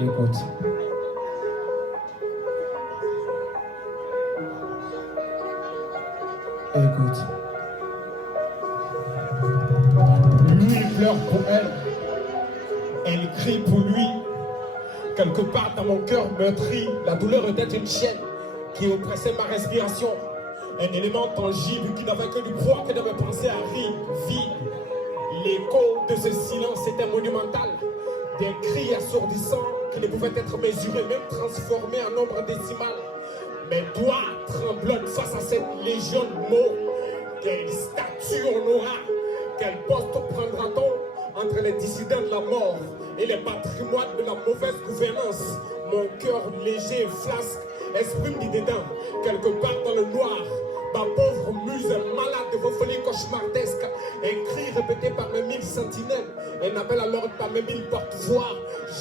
Écoute. Écoute. Lui, il pleure pour elle. Elle crie pour lui. Quelque part dans mon cœur meurtri, la douleur était une chienne qui oppressait ma respiration. Un élément tangible qui n'avait que du poids que de me penser à rire, vie. L'écho de ce silence était monumental. Des cris assourdissants qui ne pouvaient être mesurés, même transformés en nombre décimal. Mes doigts tremblottent face à cette légion de mots. Quelle statue on aura? Quel poste prendra-t-on entre les dissidents de la mort et les patrimoines de la mauvaise gouvernance? Mon cœur léger et flasque exprime du dédain. Quelque part dans le noir, ma pauvre muse est malade de vos folies cauchemardesques. Un cri répété par mes 1000 sentinelles. Elle n'appelle alors pas mes 1000 porte-voix.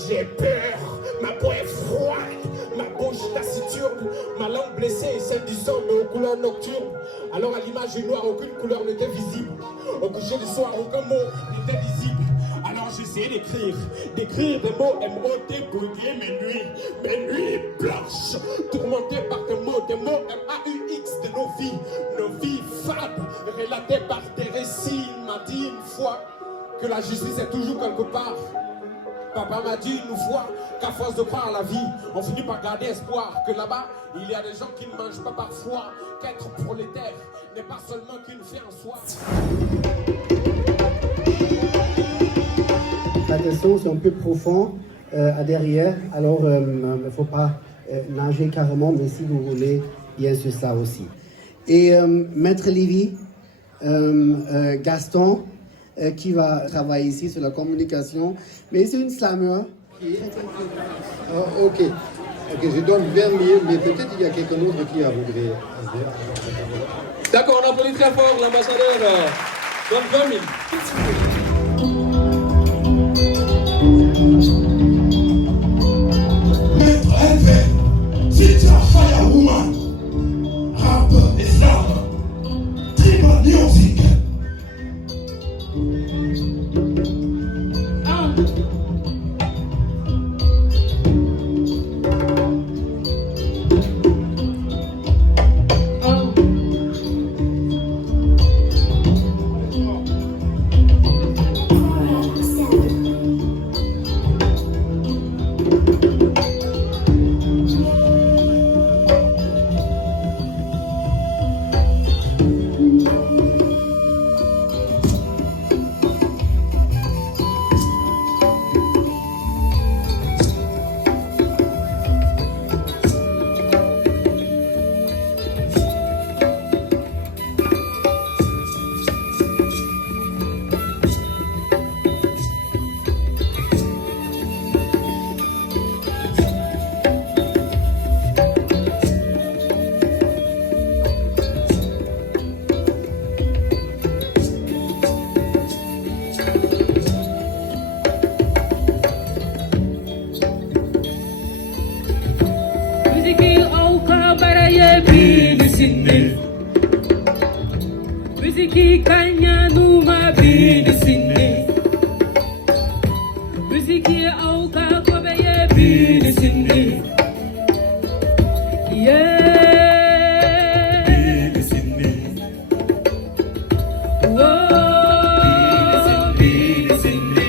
J'ai peur, ma peau est froide, ma bouche taciturne, ma langue blessée est celle du sang, mais aux couleurs nocturnes. Alors à l'image du noir, aucune couleur n'était visible. Au coucher du soir, aucun mot n'était visible. Alors j'essayais d'écrire des mots M-O-T, brûler mes nuits blanches, tourmentées par des mots M-A-U-X de nos vies fades, relatées par des récits. Il m'a dit une fois que la justice est toujours quelque part. Papa m'a dit une fois qu'à force de croire à la vie, on finit par garder espoir. Que là-bas, il y a des gens qui ne mangent pas parfois. Qu'être prolétaire n'est pas seulement qu'une fin en soi. La question c'est un peu profond à derrière, alors il ne faut pas nager carrément, mais si vous voulez, bien sûr ça aussi. Et Maître Lévy, Gaston, qui va travailler ici sur la communication, mais c'est une slammer. Oh, ok, je donne 20 000, mais peut-être il y a quelqu'un d'autre qui a voulu. D'accord, on applaudit très fort l'ambassadeur. Donne 20 000. Maître LV, Teacher Firewoman, rappeur et slammer, Tribal Music. Musiki kanya numa bini sinni. Musiki auka kobeye bini sinni. Yeah. Bini sinni. Oh. Bini sinni.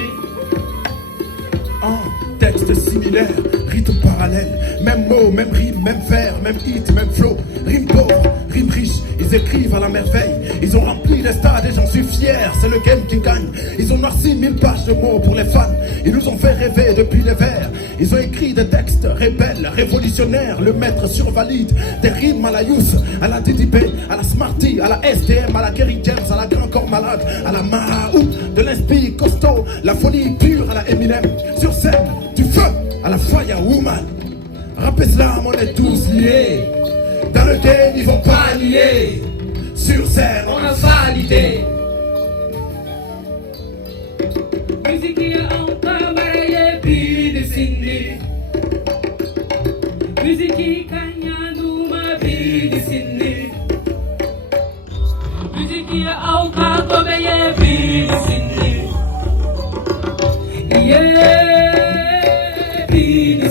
Texte similaire, rythme parallèle, même mot, même rime, même vers, même hit, même flow, rime pauvre, rime riche, ils écrivent à la merveille, ils ont rempli les stades et j'en suis fier, c'est le game qui gagne, ils ont noirci 1000 pages de mots pour les fans, ils nous ont fait rêver depuis les vers, ils ont écrit des textes rebelles, révolutionnaires, le maître survalide, des rimes à la Youth, à la DDP, à la Smarty, à la STM, à la Gary James, à la Grand Corps Malade, à la Mahou, de l'inspi costaud, la folie pure à la Eminem, sur scène, du feu à la Firewoman. Rap et slam, on est tous liés. Dans le game, ils vont pas nier. Sur scène, on a validé. Musique encore mariée, bini sinni. Musique kanya numa bini sinni. Musique encore kobeye bini sinni. Yeah. Bini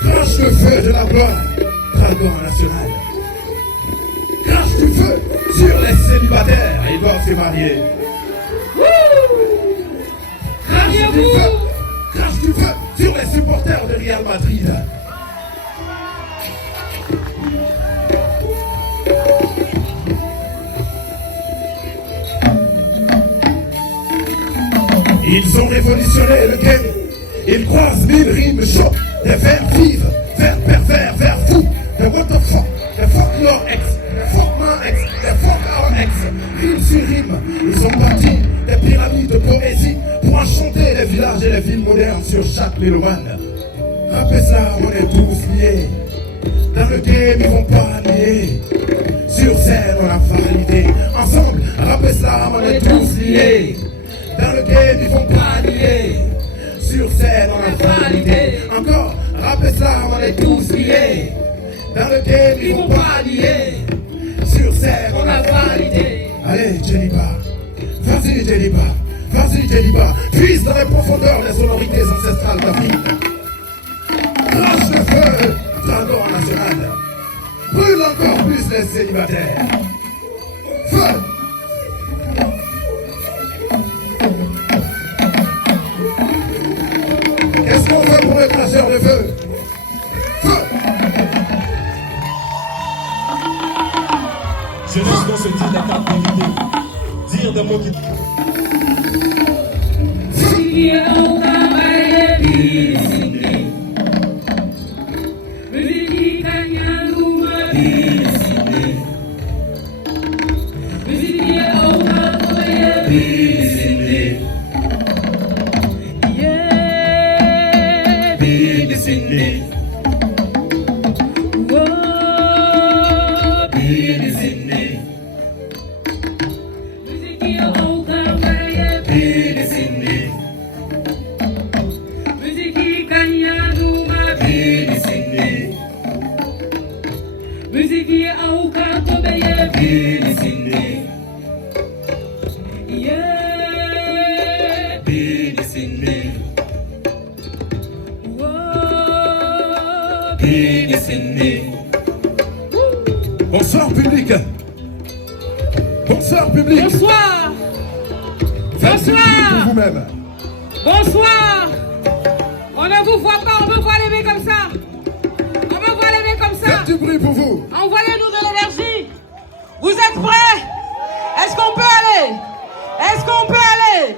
Crache le feu de la gloire, dragon national. Crache du feu sur les célibataires, ils doivent se marier. Crache du feu sur les supporters de Real Madrid. Ils ont révolutionné le game. Ils croisent 1000 rimes chaudes, des vers vives, vers pervers, vers fous, des what the fuck, des fuck leur ex, des fuck ma ex, des fuck our ex. Rime sur rime, ils ont bâti des pyramides de poésie pour enchanter les villages et les villes modernes sur chaque mélomane. Après ça, on est tous liés. Dans le game, ils vont pas nier. Sur scène, on a validé. Ensemble, rap slam, on est tous liés. Dans le game, ils vont pas nier. Sur scène, on a validé. Encore, rap slam, on est tous liés. Dans le game, ils vont pas nier. Sur scène, on a validé. Allez, Jennifer, vas-y, Jennifer, vas-y, Jennifer. Puise dans les profondeurs des sonorités ancestrales d'Afrique. Crache le feu, dragon national. Brûle encore plus les célibataires. Feu! Qu'est-ce qu'on veut pour le cracheur de feu? Feu! Jeunesse qu'on se dit des quatre vérités. Dire des mots qui... Bonsoir public. Bonsoir public. Bonsoir. Faites du bruit Bonsoir. pour vous-même. Bonsoir. On ne vous voit pas, on me voit lever comme ça. On me voit lever comme ça. Faites du bruit pour vous. Envoyez-nous de l'énergie. Vous êtes prêts? Est-ce qu'on peut aller? Est-ce qu'on peut aller?